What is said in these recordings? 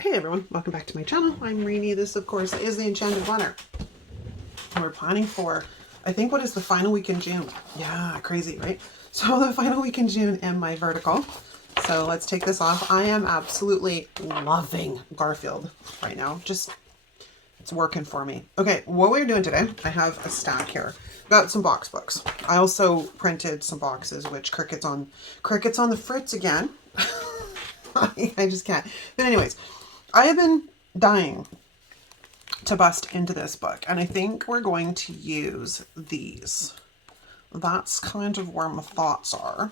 Hey everyone, welcome back to my channel. I'm Rainy. This, of course, is the Enchanted planner. And we're planning for, I think, what is the final week in June? Yeah, crazy, right? So the final week in June in my vertical. So let's take this off. I am absolutely loving Garfield right now. Just, it's working for me. Okay, what we're doing today, I have a stack here. Got some box books. I also printed some boxes, which crickets on the fritz again. I just can't. But anyways, I have been dying to bust into this book, and I think we're going to use these. That's kind of where my thoughts are.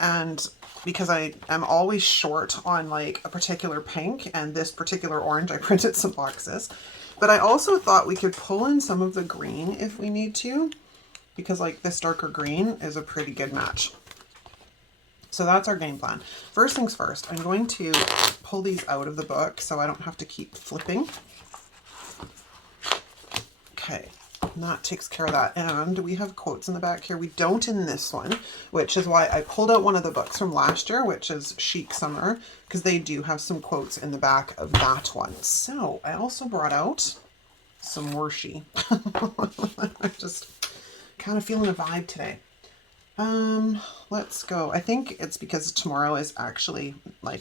And because I am always short on like a particular pink and this particular orange, I printed some boxes. But I also thought we could pull in some of the green if we need to, because like this darker green is a pretty good match. So that's our game plan. First things first, I'm going to pull these out of the book so I don't have to keep flipping. Okay, and that takes care of that. And we have quotes in the back here. We don't in this one, which is why I pulled out one of the books from last year, which is Chic Summer, because they do have some quotes in the back of that one. So I also brought out some Washi. I'm just kind of feeling a vibe today. Let's go. I think it's because tomorrow is actually like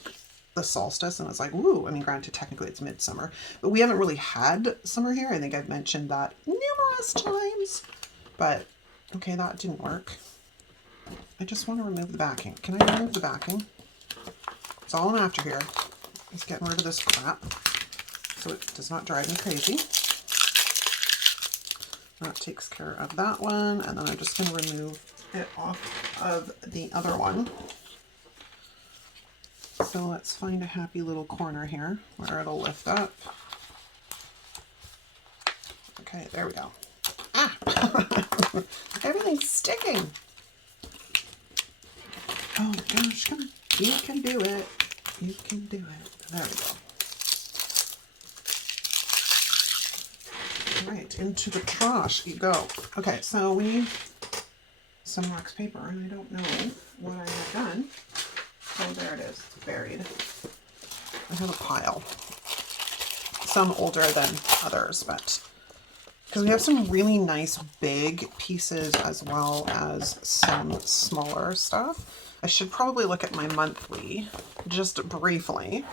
the solstice, and it's like, woo. I mean, granted, technically it's midsummer, but we haven't really had summer here. I think I've mentioned that numerous times, but okay, that didn't work. I just want to remove the backing. Can I remove the backing? That's all I'm after here, is getting rid of this crap so it does not drive me crazy. That takes care of that one, and then I'm just going to remove it off of the other one. So let's find a happy little corner here where it'll lift up. Okay, there we go. Ah! Everything's sticking. Oh my gosh, come on. You can do it. You can do it. There we go. All right, into the trash you go. Okay, so we need some wax paper, and I don't know what I have done. Oh, there it is. It's buried. I have a pile. Some older than others, but because we have some really nice big pieces as well as some smaller stuff. I should probably look at my monthly just briefly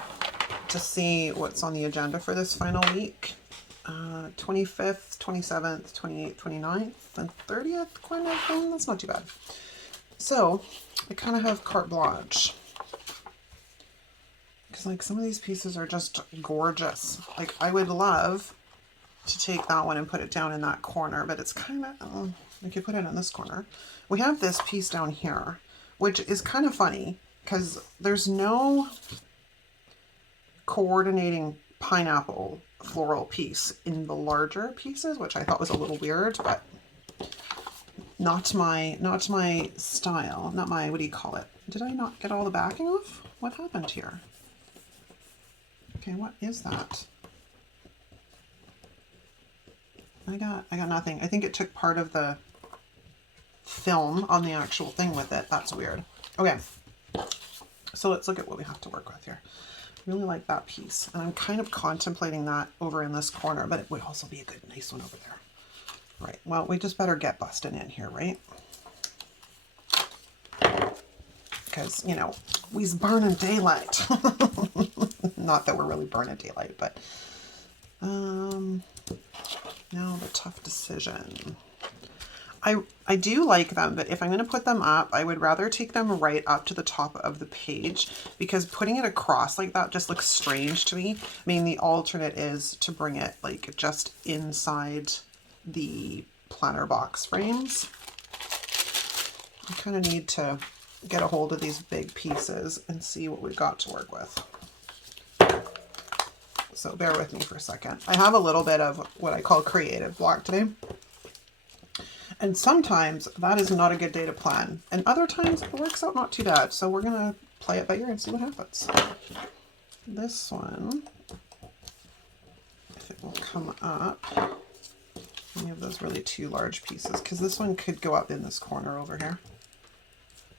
to see what's on the agenda for this final week. 25th, 27th, 28th, 29th, and 30th kind of thing. That's not too bad. So I kind of have carte blanche. Because like some of these pieces are just gorgeous. Like I would love to take that one and put it down in that corner, but it's kind of, I could put it in this corner. We have this piece down here, which is kind of funny because there's no coordinating pineapple floral piece in the larger pieces, which I thought was a little weird, but not my style, not my, what do you call it? Did I not get all the backing off? What happened here? Okay, what is that? I got nothing. I think it took part of the film on the actual thing with it. That's weird. Okay, so let's look at what we have to work with here. Really like that piece, and I'm kind of contemplating that over in this corner, but it would also be a good nice one over there. Right, well, we just better get busting in here, right? Because, you know, we's burning daylight. Not that we're really burning daylight, but now the tough decision. I do like them, but if I'm going to put them up, I would rather take them right up to the top of the page, because putting it across like that just looks strange to me. I mean, the alternate is to bring it like just inside the planner box frames. I kind of need to get a hold of these big pieces and see what we've got to work with. So bear with me for a second. I have a little bit of what I call creative block today. And sometimes that is not a good day to plan. And other times it works out not too bad. So we're going to play it by ear and see what happens. This one, if it will come up. We have those really two large pieces, because this one could go up in this corner over here.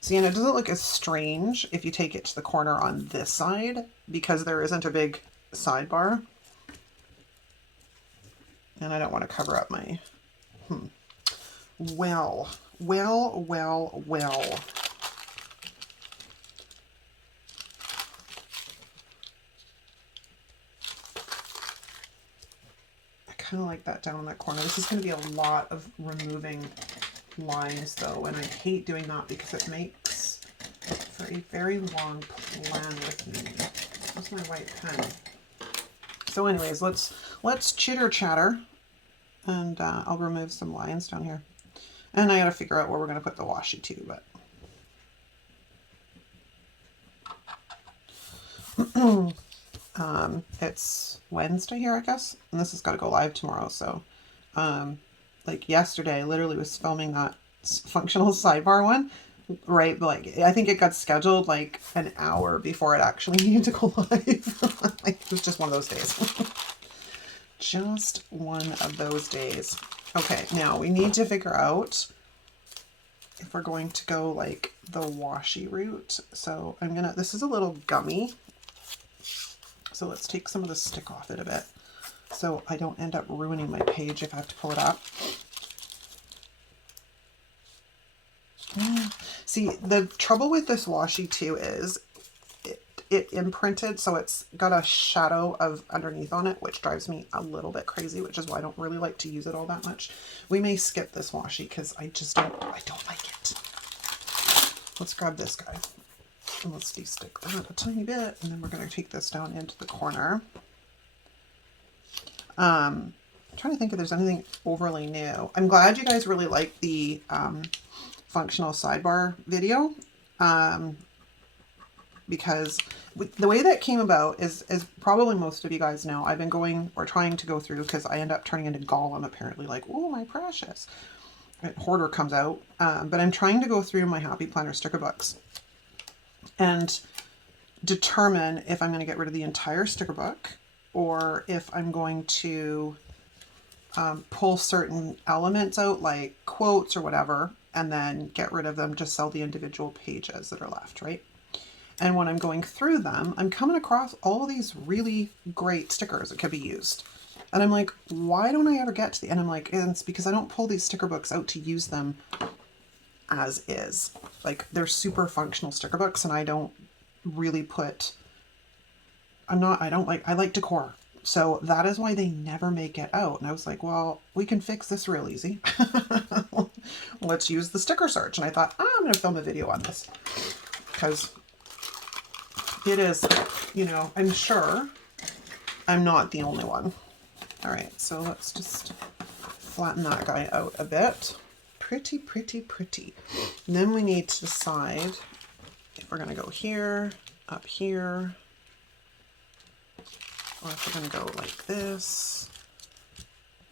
See, and it doesn't look as strange if you take it to the corner on this side, because there isn't a big sidebar. And I don't want to cover up my, well. I kind of like that down in that corner. This is going to be a lot of removing lines though, and I hate doing that because it makes for a very long plan with me. Where's my white pen? So anyways, let's chitter chatter, and I'll remove some lines down here. And I gotta figure out where we're gonna put the washi too, but it's Wednesday here, I guess, and this has got to go live tomorrow. So like yesterday I literally was filming that functional sidebar one, right? Like I think it got scheduled like an hour before it actually needed to go live. Like, it was just one of those days. Just one of those days. Okay, now we need to figure out if we're going to go like the washi route. So I'm gonna, this is a little gummy, so let's take some of the stick off it a bit so I don't end up ruining my page if I have to pull it up. See, the trouble with this washi too is it imprinted, so it's got a shadow of underneath on it, which drives me a little bit crazy, which is why I don't really like to use it all that much. We may skip this washi because I don't like it. Let's grab this guy and let's de-stick that a tiny bit, and then we're going to take this down into the corner. I'm trying to think if there's anything overly new. I'm glad you guys really like the functional sidebar video. Because the way that came about is probably most of you guys know, I've been going or trying to go through, because I end up turning into Gollum apparently, like, oh my precious. Hoarder comes out. But I'm trying to go through my Happy Planner sticker books and determine if I'm going to get rid of the entire sticker book or if I'm going to pull certain elements out, like quotes or whatever, and then get rid of them, just sell the individual pages that are left, right? And when I'm going through them, I'm coming across all of these really great stickers that could be used. And I'm like, why don't I ever get to the end? I'm like, and it's because I don't pull these sticker books out to use them as is. Like, they're super functional sticker books, and I don't really put, I like decor. So that is why they never make it out. And I was like, well, we can fix this real easy. Let's use the sticker search. And I thought, I'm going to film a video on this because it is, you know, I'm sure I'm not the only one. All right, so let's just flatten that guy out a bit. Pretty. And then we need to decide if we're going to go here, up here, or if we're going to go like this.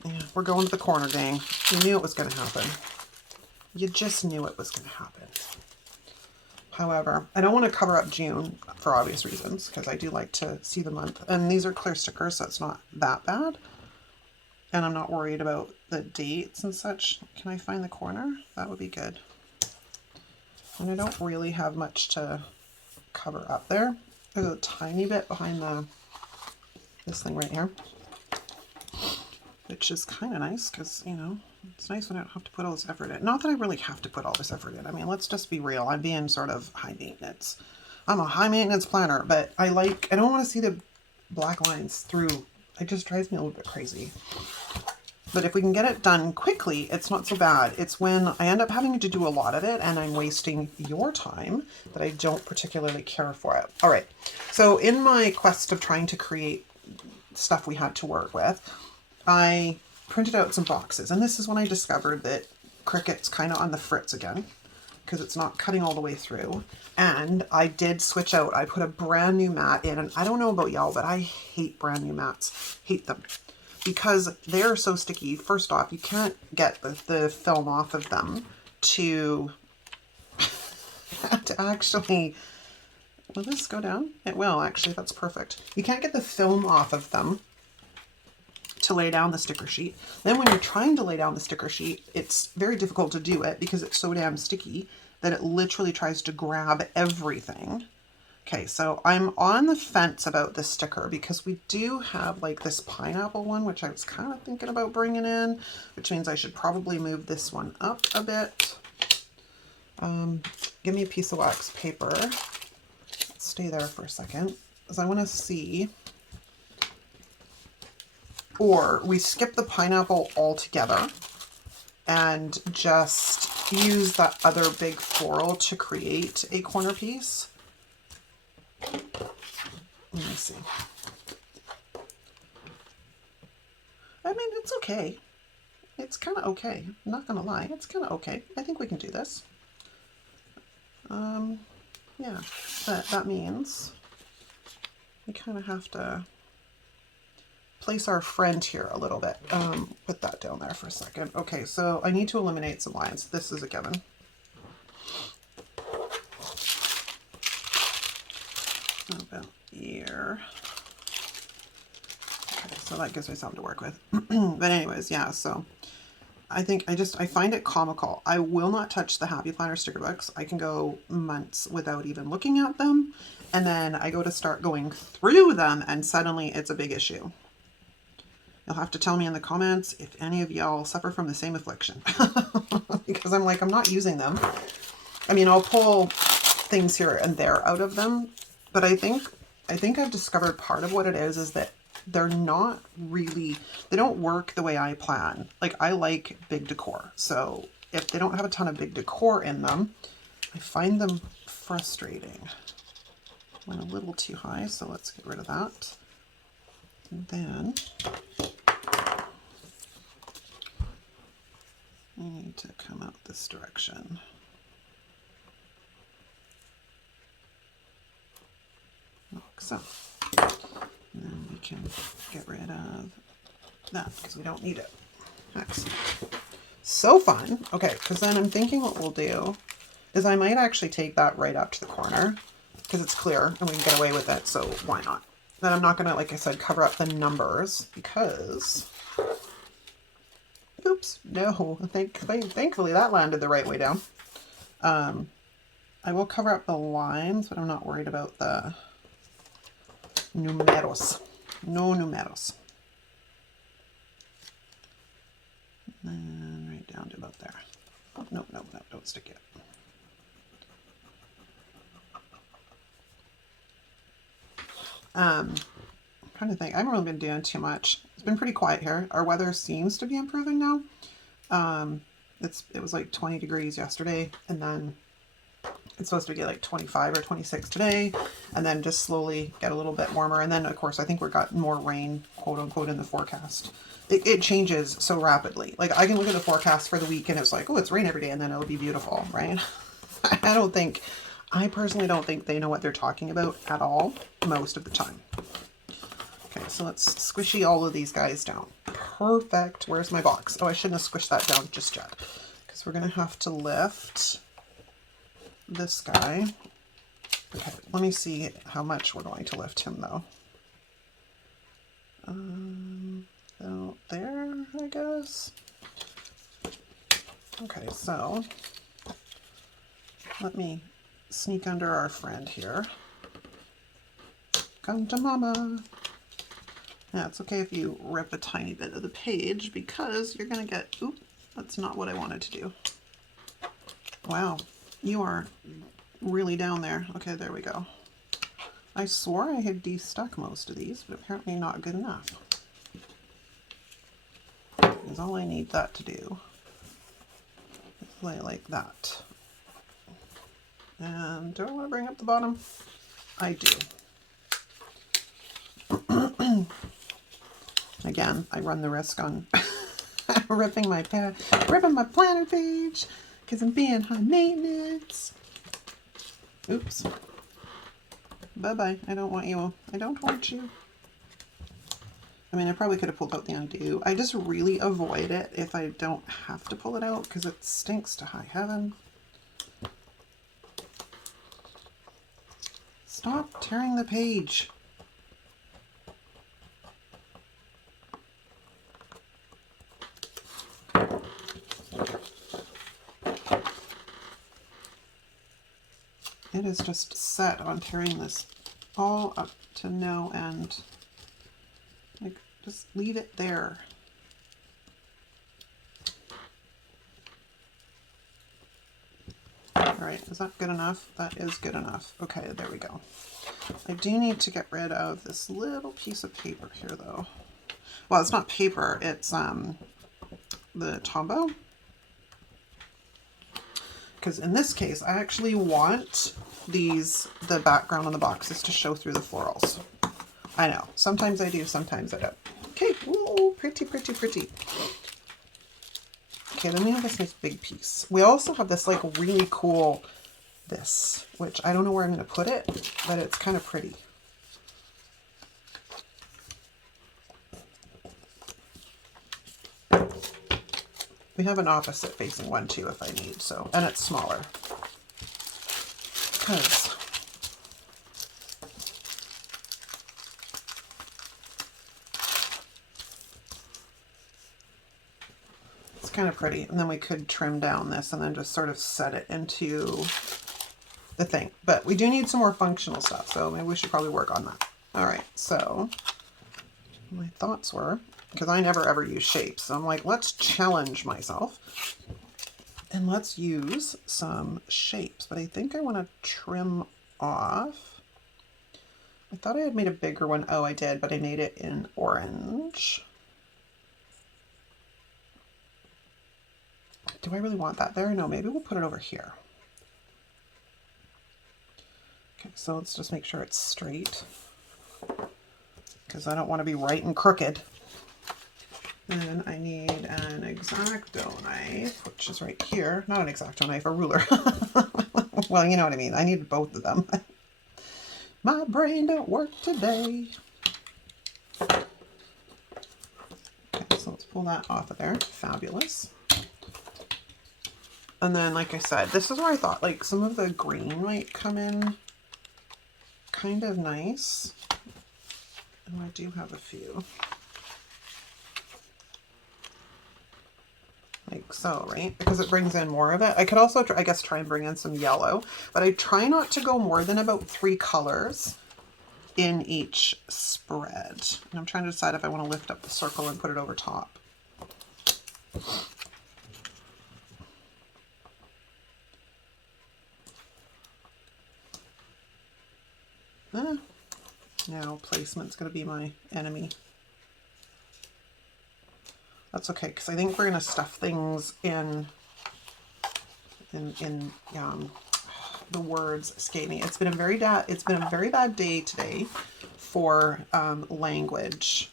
Yeah, we're going to the corner, gang. You knew it was going to happen. You just knew it was going to happen. However, I don't want to cover up June for obvious reasons, because I do like to see the month. And these are clear stickers, so it's not that bad. And I'm not worried about the dates and such. Can I find the corner? That would be good. And I don't really have much to cover up there. There's a tiny bit behind this thing right here, which is kind of nice because, you know, it's nice when I don't have to put all this effort in. Not that I really have to put all this effort in. I mean, let's just be real. I'm being sort of high maintenance. I'm a high maintenance planner, but I don't want to see the black lines through. It just drives me a little bit crazy. But if we can get it done quickly, it's not so bad. It's when I end up having to do a lot of it and I'm wasting your time that I don't particularly care for it. All right. So in my quest of trying to create stuff we had to work with, I printed out some boxes, and this is when I discovered that Cricut's kind of on the fritz again because it's not cutting all the way through. And I did switch out. I put a brand new mat in, and I don't know about y'all, but I hate brand new mats. Hate them because they're so sticky. First off, you can't get the film off of them to actually, will this go down? It will actually. That's perfect. You can't get the film off of them to lay down the sticker sheet. Then when you're trying to lay down the sticker sheet, it's very difficult to do it because it's so damn sticky that it literally tries to grab everything Okay, so I'm on the fence about this sticker because we do have like this pineapple one, which I was kind of thinking about bringing in, which means I should probably move this one up a bit. Give me a piece of wax paper. Stay there for a second because I want to see. Or we skip the pineapple altogether and just use that other big floral to create a corner piece. Let me see. I mean, it's okay. It's kind of okay. I'm not going to lie. It's kind of okay. I think we can do this. Yeah, that means we kind of have to place our friend here a little bit. Put that down there for a second. Okay, so I need to eliminate some lines. This is a given. About here. Okay, so that gives me something to work with. But anyways, yeah, so I think I find it comical. I will not touch the Happy Planner sticker books. I can go months without even looking at them. And then I go to start going through them and suddenly it's a big issue. You'll have to tell me in the comments if any of y'all suffer from the same affliction. Because I'm like, I'm not using them. I mean, I'll pull things here and there out of them. But I think I've discovered part of what it is that they're not really, they don't work the way I plan. Like I like big decor. So if they don't have a ton of big decor in them, I find them frustrating. Went a little too high, so let's get rid of that. And then I need to come out this direction. Like so. And then we can get rid of that because we don't need it. Excellent. So fun. Okay, because then I'm thinking what we'll do is I might actually take that right up to the corner because it's clear and we can get away with it, so why not? Then I'm not going to, like I said, cover up the numbers because... Oops, no. Thankfully that landed the right way down. I will cover up the lines, but I'm not worried about the numeros. No numeros. And then right down to about there. Oh, no, don't stick it. I'm trying to think. I haven't really been doing too much. It's been pretty quiet here. Our weather seems to be improving now. It was like 20 degrees yesterday, and then it's supposed to get like 25 or 26 today, and then just slowly get a little bit warmer. And then, of course, I think we've got more rain, quote unquote, in the forecast. It changes so rapidly. Like I can look at the forecast for the week and it's like, oh, it's rain every day, and then it'll be beautiful, right? I personally don't think they know what they're talking about at all most of the time. Okay, so let's squishy all of these guys down. Perfect. Where's my box? Oh, I shouldn't have squished that down just yet because we're going to have to lift this guy. Okay, let me see how much we're going to lift him though. Out there, I guess. Okay, so let me sneak under our friend here. Come to mama. Yeah, it's okay if you rip a tiny bit of the page because you're gonna get, oop, that's not what I wanted to do. Wow, you are really down there. Okay, there we go. I swore I had de-stuck most of these, but apparently not good enough. Because all I need that to do is lay like that. And do I want to bring up the bottom? I do. Again, I run the risk on ripping my planner page because I'm being high maintenance. Oops. Bye-bye. I don't want you. I don't want you. I mean, I probably could have pulled out the undo. I just really avoid it if I don't have to pull it out because it stinks to high heaven. Stop tearing the page. it is just set on tearing this all up to no end. Like, just leave it there. All right, is that good enough? That is good enough. Okay, there we go. I do need to get rid of this little piece of paper here though. Well, it's not paper, it's the Tombow. Because in this case, I actually want the background on the boxes to show through the florals. I know, sometimes I do, sometimes I don't. Okay, ooh, pretty, pretty, pretty. Okay, then we have this nice big piece. We also have this like really cool this, which I don't know where I'm going to put it, but it's kind of pretty. We have an opposite facing one too if I need, so, and it's smaller. Because it's kind of pretty. And then we could trim down this and then just sort of set it into the thing. But we do need some more functional stuff, so maybe we should probably work on that. All right, so my thoughts were, because I never ever use shapes, so I'm like, let's challenge myself and let's use some shapes. But I think I want to trim off. I thought I had made a bigger one. Oh, I did, but I made it in orange. Do I really want that there? No, maybe we'll put it over here. Okay, so let's just make sure it's straight, because I don't want to be right and crooked. Then I need an X-Acto knife, which is right here. Not an X-Acto knife, a ruler. Well, you know what I mean. I need both of them. My brain don't work today. Okay, so let's pull that off of there. Fabulous. And then, like I said, this is where I thought like some of the green might come in kind of nice. And I do have a few. Like so, right? Because it brings in more of it. I could also, I guess, try and bring in some yellow, but I try not to go more than about 3 colors in each spread. And I'm trying to decide if I want to lift up the circle and put it over top. Now placement's going to be my enemy. That's okay, because I think we're going to stuff things in the words escape me. It's been a very bad day today for language.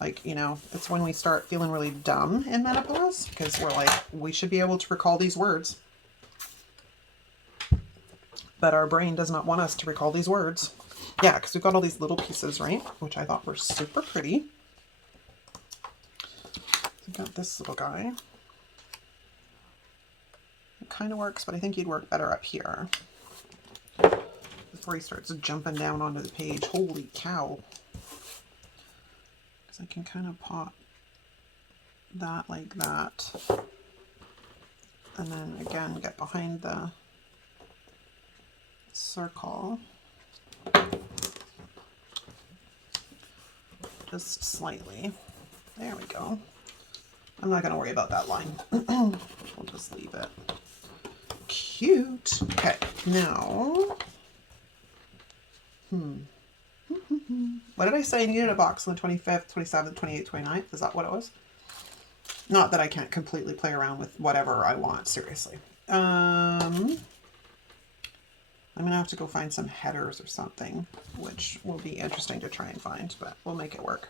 Like, you know, it's when we start feeling really dumb in menopause, because we're like, we should be able to recall these words, but our brain does not want us to recall these words. Yeah, because we've got all these little pieces, right? Which I thought were super pretty. I've got this little guy. It kind of works, but I think he'd work better up here. Before he starts jumping down onto the page. Holy cow. Because I can kind of pop that like that. And then again, get behind the circle. Just slightly. There we go. I'm not going to worry about that line. We'll just leave it. Cute. Okay, now. What did I say? I needed a box on the 25th, 27th, 28th, 29th. Is that what it was? Not that I can't completely play around with whatever I want, seriously. I'm going to have to go find some headers or something, which will be interesting to try and find, but we'll make it work.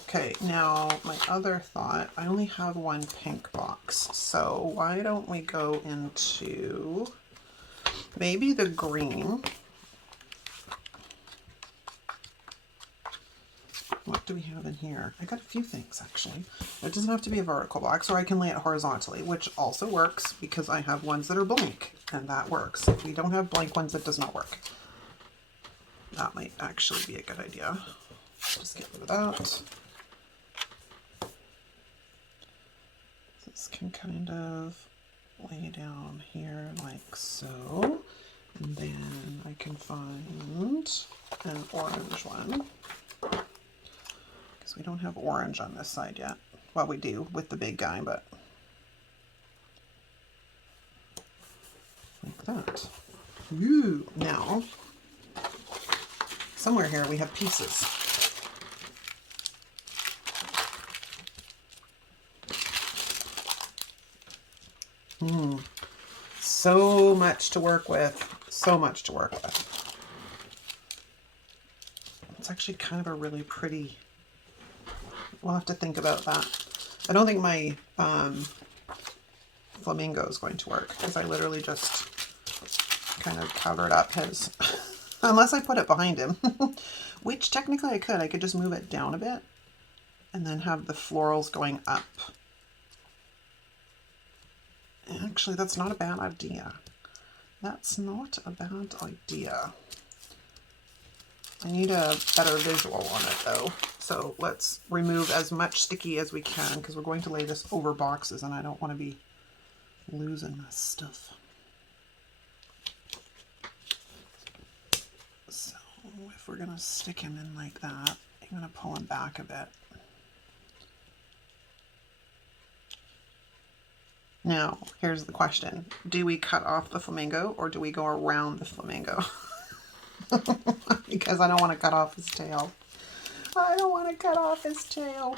Okay, now my other thought, I only have one pink box, so why don't we go into maybe the green. What do we have in here? I got a few things actually. It doesn't have to be a vertical box, or I can lay it horizontally, which also works because I have ones that are blank, and that works. If we don't have blank ones, it does not work. That might actually be a good idea. Just get rid of that. This can kind of lay down here like so. And then I can find an orange one. Because we don't have orange on this side yet. Well, we do with the big guy, but like that. Ooh, now, somewhere here we have pieces. So much to work with. So much to work with. It's actually kind of a really pretty... We'll have to think about that. I don't think my flamingo is going to work because I literally just kind of covered up his... Unless I put it behind him. Which technically I could. I could just move it down a bit and then have the florals going up. Actually, that's not a bad idea. That's not a bad idea. I need a better visual on it though. So let's remove as much sticky as we can because we're going to lay this over boxes and I don't want to be losing my stuff. So if we're going to stick him in like that, I'm going to pull him back a bit. Now, here's the question. Do we cut off the flamingo or do we go around the flamingo? Because I don't want to cut off his tail. I don't want to cut off his tail.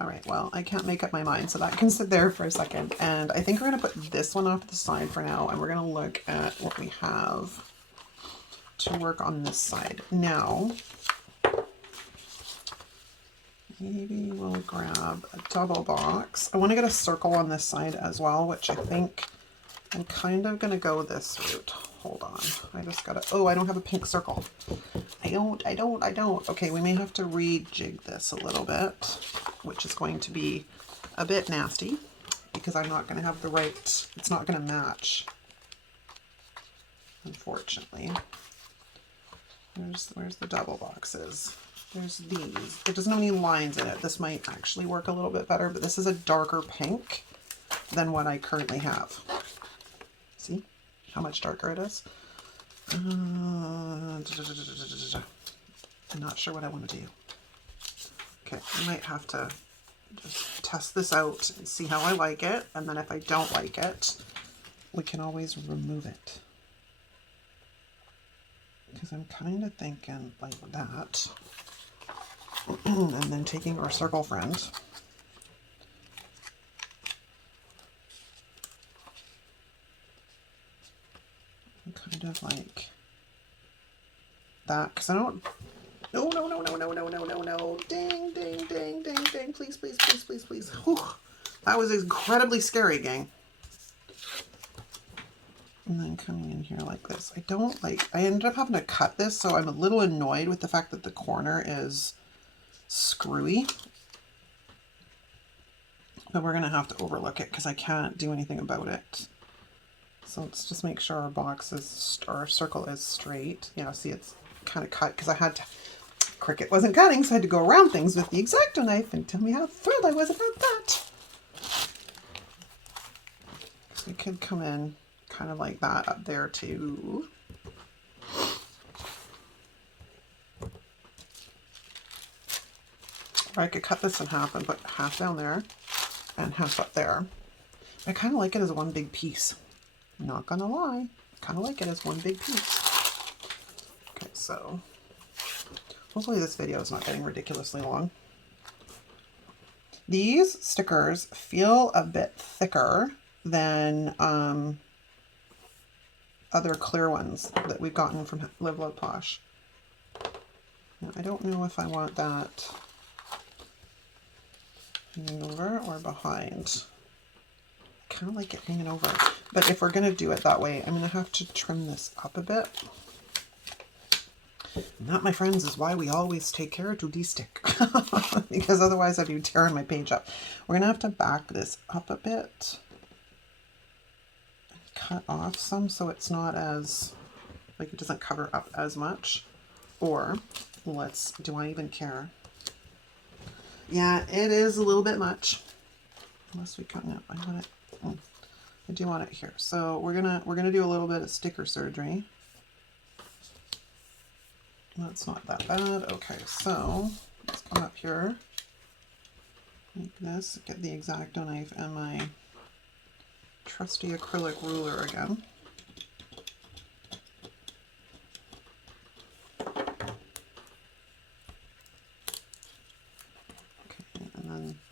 All right, well, I can't make up my mind, so that can sit there for a second. And I think we're going to put this one off to the side for now, and we're going to look at what we have to work on this side. Now, maybe we'll grab a double box. I want to get a circle on this side as well, which I think I'm kind of going to go this route. Hold on. I just got to... Oh, I don't have a pink circle. I don't. Okay, we may have to rejig this a little bit, which is going to be a bit nasty because I'm not going to have the right... It's not going to match, unfortunately. Where's the double boxes? There's these. It doesn't have any lines in it. This might actually work a little bit better, but this is a darker pink than what I currently have. See how much darker it is? I'm not sure what I want to do. Okay, I might have to just test this out and see how I like it. And then if I don't like it, we can always remove it. Because I'm kind of thinking like that. And then taking our circle friend. Kind of like that, because I don't... No. Ding. Please. Whew. That was incredibly scary, gang. And then coming in here like this. I don't like... I ended up having to cut this, so I'm a little annoyed with the fact that the corner is screwy. But we're going to have to overlook it because I can't do anything about it. So let's just make sure our box is, or our circle is straight. Yeah, see, it's kind of cut because I had to... Cricut wasn't cutting, so I had to go around things with the X-Acto knife, and tell me how thrilled I was about that. So we could come in kind of like that up there too. Or I could cut this in half and put half down there and half up there. I kind of like it as one big piece. Not gonna lie, I kind of like it as one big piece. Okay, so hopefully this video is not getting ridiculously long. These stickers feel a bit thicker than other clear ones that we've gotten from Live Love Posh. Now, I don't know if I want that hanging over or behind. I kind of like it hanging over. But if we're going to do it that way, I'm going to have to trim this up a bit. And that, my friends, is why we always take care to de-stick. Because otherwise I'd be tearing my page up. We're going to have to back this up a bit. And cut off some so it's not as, like, it doesn't cover up as much. Or, do I even care? Yeah, it is a little bit much. Unless we cut it. I do want it here. So we're gonna do a little bit of sticker surgery. That's not that bad. Okay, so let's come up here like this, get the X-Acto knife and my trusty acrylic ruler again.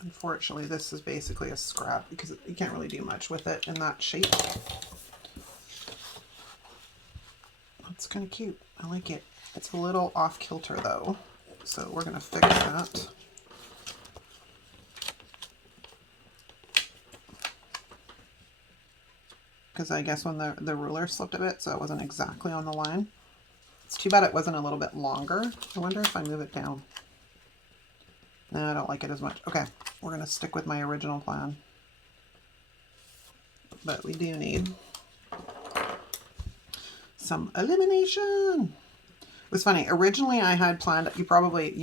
Unfortunately, this is basically a scrap because you can't really do much with it in that shape. That's kind of cute. I like it. It's a little off kilter though, so we're going to fix that. Because I guess when the ruler slipped a bit, so it wasn't exactly on the line. It's too bad it wasn't a little bit longer. I wonder if I move it down. No, I don't like it as much. Okay, we're going to stick with my original plan. But we do need some elimination. It was funny. Originally, I had planned, you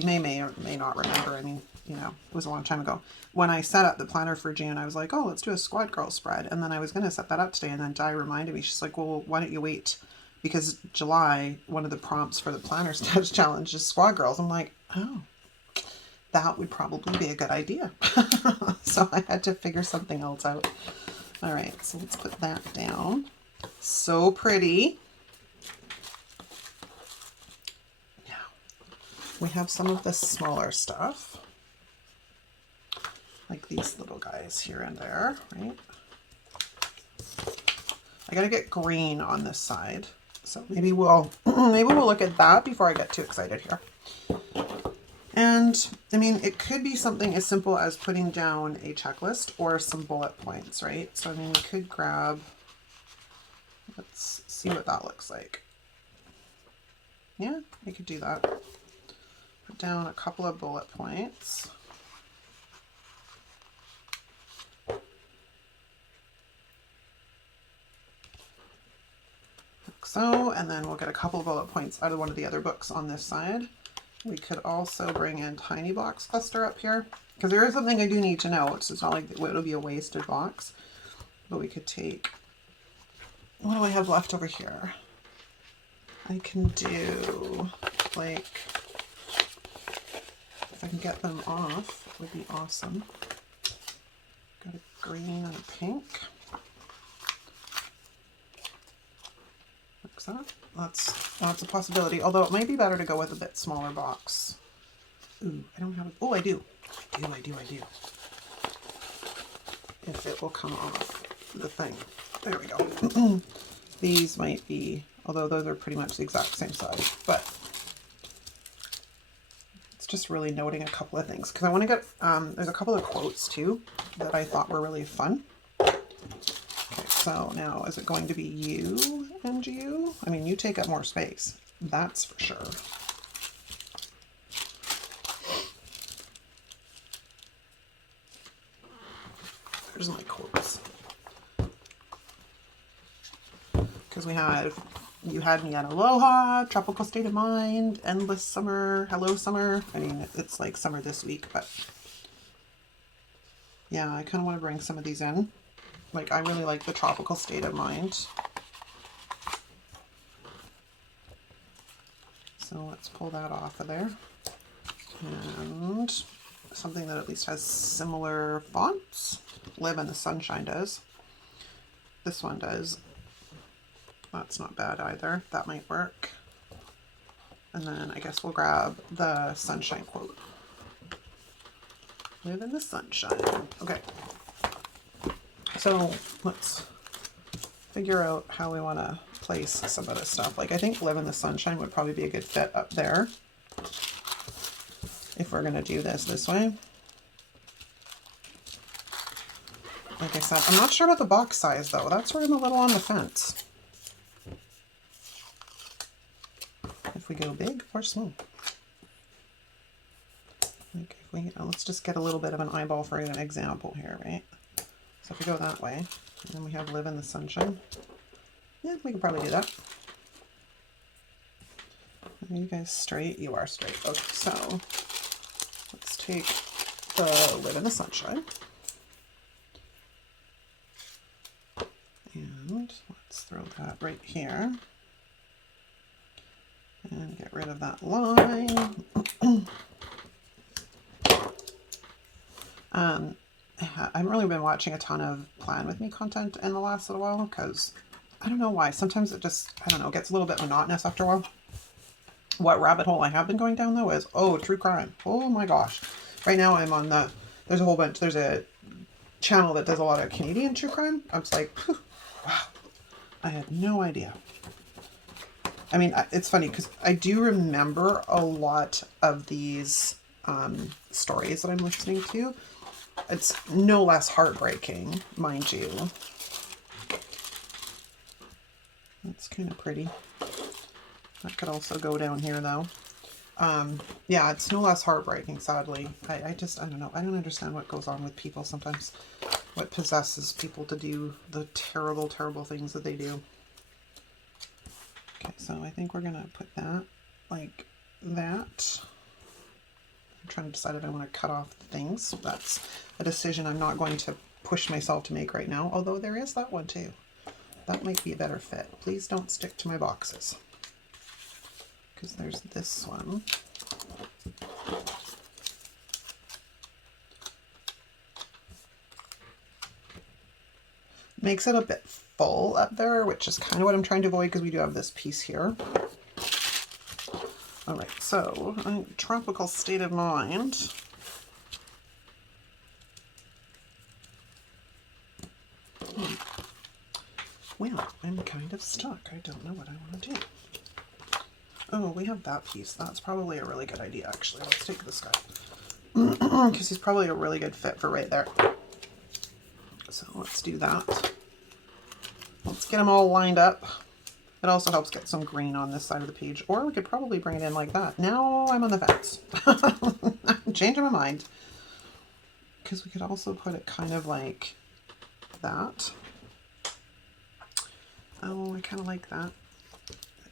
may or may not remember. I mean, you know, it was a long time ago. When I set up the planner for June, I was like, oh, let's do a Squad Girl spread. And then I was going to set that up today. And then Di reminded me, she's like, well, why don't you wait? Because July, one of the prompts for the Planner Sketch Challenge is Squad Girls. I'm like, oh, that would probably be a good idea. So I had to figure something else out. All right, so let's put that down. So pretty. Now, we have some of the smaller stuff, like these little guys here and there, right? I gotta get green on this side. So maybe we'll look at that before I get too excited here. And I mean, it could be something as simple as putting down a checklist or some bullet points, right? So I mean, we could grab, let's see what that looks like. Yeah, we could do that. Put down a couple of bullet points. Like so, and then we'll get a couple of bullet points out of one of the other books on this side. We could also bring in Tiny Box Cluster up here, because there is something I do need to know. It's not like it'll be a wasted box, but we could take, what do I have left over here? I can do, like, if I can get them off, it would be awesome. Got a green and a pink. Like that. That's a possibility, although it might be better to go with a bit smaller box. Ooh, I don't have it. Oh, I do. I do. If it will come off the thing. There we go. These might be, although those are pretty much the exact same size, but it's just really noting a couple of things. Because I want to get, there's a couple of quotes too that I thought were really fun. So now, is it going to be you and you? I mean, you take up more space. That's for sure. There's my quotes. Because we had, you had me at Aloha, Tropical State of Mind, Endless Summer, Hello Summer. I mean, it's like summer this week, but yeah, I kind of want to bring some of these in. Like, I really like the Tropical State of Mind. So let's pull that off of there. And something that at least has similar fonts. Live in the Sunshine does. This one does. That's not bad either. That might work. And then I guess we'll grab the Sunshine quote. Live in the sunshine. Okay. So let's figure out how we want to place some of this stuff. Like, I think Live in the Sunshine would probably be a good fit up there if we're going to do this way. Like I said, I'm not sure about the box size though. That's where I'm a little on the fence. If we go big or small. Like if we, let's just get a little bit of an eyeball for an example here, right? So if we go that way, and then we have Live in the Sunshine. Yeah, we can probably do that. Are you guys straight? You are straight. Okay, so let's take the Live in the Sunshine. And let's throw that right here. And get rid of that line. I haven't really been watching a ton of Plan With Me content in the last little while because I don't know why. Sometimes it just, I don't know, gets a little bit monotonous after a while. What rabbit hole I have been going down though is, oh, true crime. Oh my gosh. Right now I'm on the, there's a whole bunch, there's a channel that does a lot of Canadian true crime. I was like, wow, I had no idea. I mean, it's funny because I do remember a lot of these stories that I'm listening to. It's no less heartbreaking, mind you. That's kind of pretty. That could also go down here though. Yeah, it's no less heartbreaking, sadly. I don't know. I don't understand what goes on with people sometimes. What possesses people to do the terrible, terrible things that they do. Okay, so I think we're going to put that like that. I'm trying to decide if I want to cut off things. That's a decision I'm not going to push myself to make right now, although there is that one too. That might be a better fit. Please don't stick to my boxes. Because there's this one. Makes it a bit full up there, which is kind of what I'm trying to avoid because we do have this piece here. All right, so tropical state of mind. Well, I'm kind of stuck. I don't know what I want to do. Oh, we have that piece. That's probably a really good idea, actually. Let's take this guy. Because he's probably a really good fit for right there. So let's do that. Let's get them all lined up. It also helps get some green on this side of the page. Or we could probably bring it in like that. Now I'm on the fence. I'm changing my mind. Because we could also put it kind of like that. Oh, I kind of like that.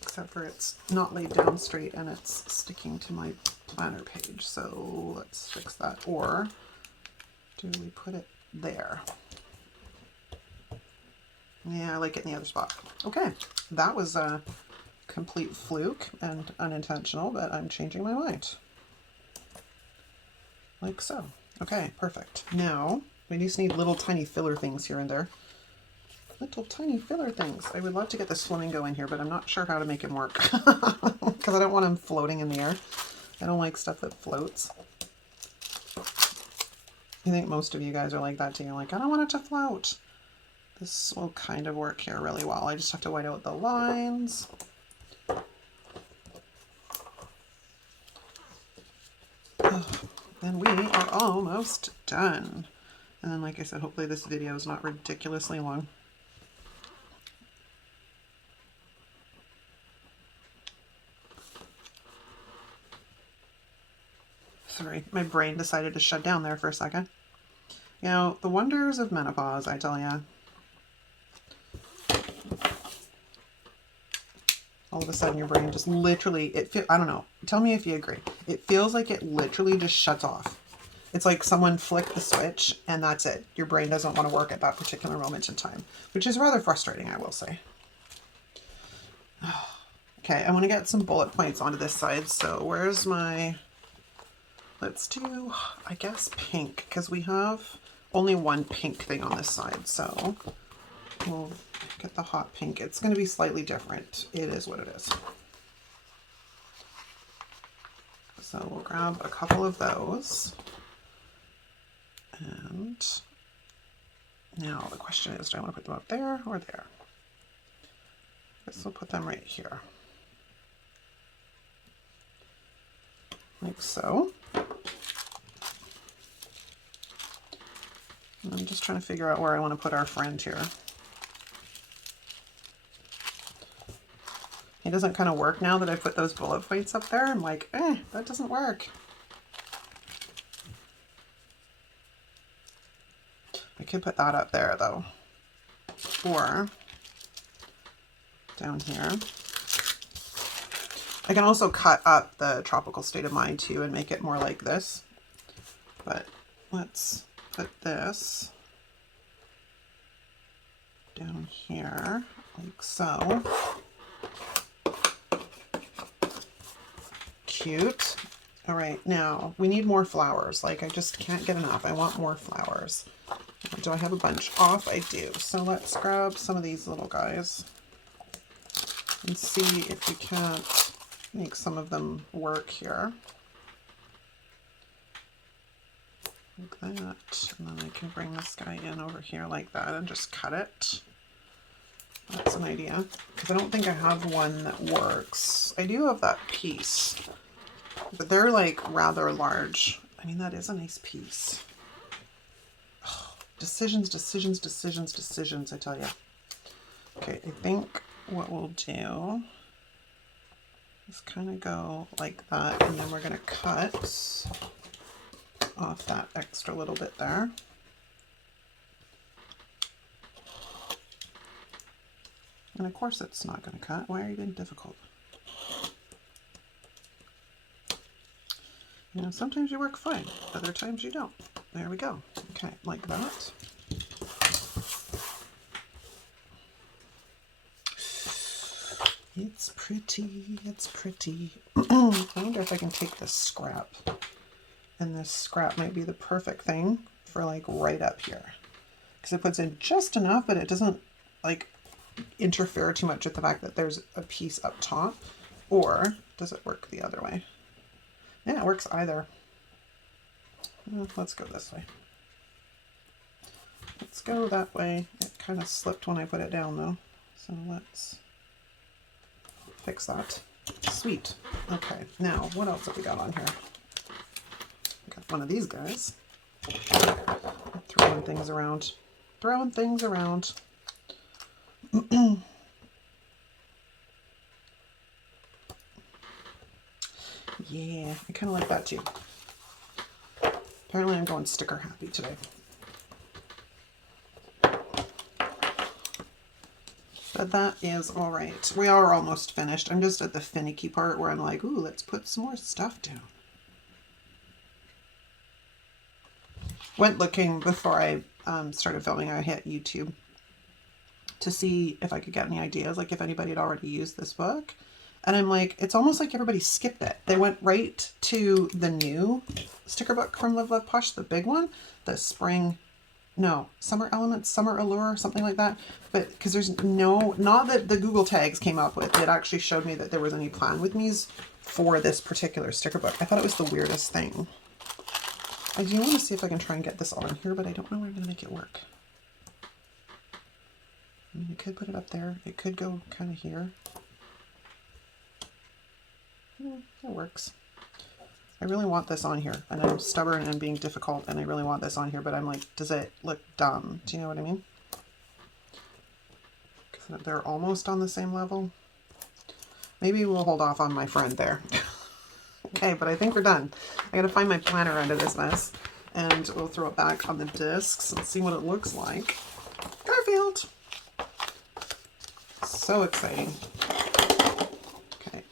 Except for it's not laid down straight and it's sticking to my planner page. So let's fix that. Or do we put it there? Yeah, I like it in the other spot. Okay, that was a complete fluke and unintentional, but I'm changing my mind. Like so. Okay, perfect. Now, we just need little tiny filler things here and there. Little tiny filler things. I would love to get this flamingo in here, but I'm not sure how to make him work. Because I don't want him floating in the air. I don't like stuff that floats. I think most of you guys are like that too. You're like, I don't want it to float. This will kind of work here really well. I just have to white out the lines. And we are almost done. And then, like I said, hopefully this video is not ridiculously long. Sorry, my brain decided to shut down there for a second. You know, the wonders of menopause, I tell ya. All of a sudden your brain just literally, I don't know, tell me if you agree. It feels like it literally just shuts off. It's like someone flicked the switch and that's it. Your brain doesn't want to work at that particular moment in time, which is rather frustrating, I will say. Okay, I want to get some bullet points onto this side. So where's my, let's do, I guess, pink, because we have only one pink thing on this side. So we'll get the hot pink. It's going to be slightly different. It is what it is. So we'll grab a couple of those. And now the question is, do I want to put them up there or there? I guess we'll put them right here. Like so. And I'm just trying to figure out where I want to put our friend here. It doesn't kind of work now that I put those bullet points up there. I'm like, that doesn't work. I could put that up there though. Or down here. I can also cut up the tropical state of mind too and make it more like this. But let's put this down here like so. cute. All right, now we need more flowers. Like I just can't get enough. I want more flowers. Do I have a bunch off? I do. So let's grab some of these little guys and see if we can't make some of them work here. Like that. And then I can bring this guy in over here like that and just cut it. That's an idea. Because I don't think I have one that works. I do have that piece. But they're like rather large. I mean, that is a nice piece. Oh, decisions, decisions, decisions, decisions, I tell you. Okay, I think what we'll do is kind of go like that. And then we're going to cut off that extra little bit there. And of course it's not going to cut. Why are you being difficult? You know, sometimes you work fine, other times you don't. There we go. Okay, like that. It's pretty, it's pretty. I wonder if I can take this scrap. And this scrap might be the perfect thing for like right up here. Because it puts in just enough, but it doesn't like interfere too much with the fact that there's a piece up top. Or does it work the other way? Yeah, it works either. Well, let's go this way. Let's go that way. It kind of slipped when I put it down though. So let's fix that. Sweet. Okay, now what else have we got on here? Got one of these guys. Throwing things around. Throwing things around. Yeah, I kind of like that too. Apparently I'm going sticker happy today. But that is all right. We are almost finished. I'm just at the finicky part where I'm like, ooh, let's put some more stuff down. Went looking before I started filming. I hit YouTube to see if I could get any ideas, like if anybody had already used this book. And I'm like, it's almost like everybody skipped it. They went right to the new sticker book from Live Love Posh, the big one, the spring, no, summer elements, summer allure, something like that. But because there's no, not that the Google tags came up with, it actually showed me that there was any plan with me's for this particular sticker book. I thought it was the weirdest thing. I do want to see if I can try and get this on here, but I don't know where I'm going to make it work. I mean, you could put it up there. It could go kind of here. It works. I really want this on here, and I'm stubborn and being difficult, and I really want this on here, but I'm like, does it look dumb? Do you know what I mean? Because they're almost on the same level. Maybe we'll hold off on my friend there. Okay, but I think we're done. I gotta find my planner under this mess, and we'll throw it back on the discs and see what it looks like. Garfield! So exciting. Okay.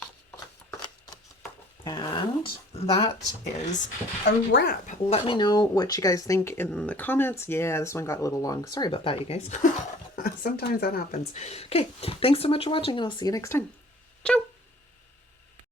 And that is a wrap. Let me know what you guys think in the comments. Yeah, this one got a little long. Sorry about that, you guys. Sometimes that happens. Okay, thanks so much for watching, and I'll see you next time.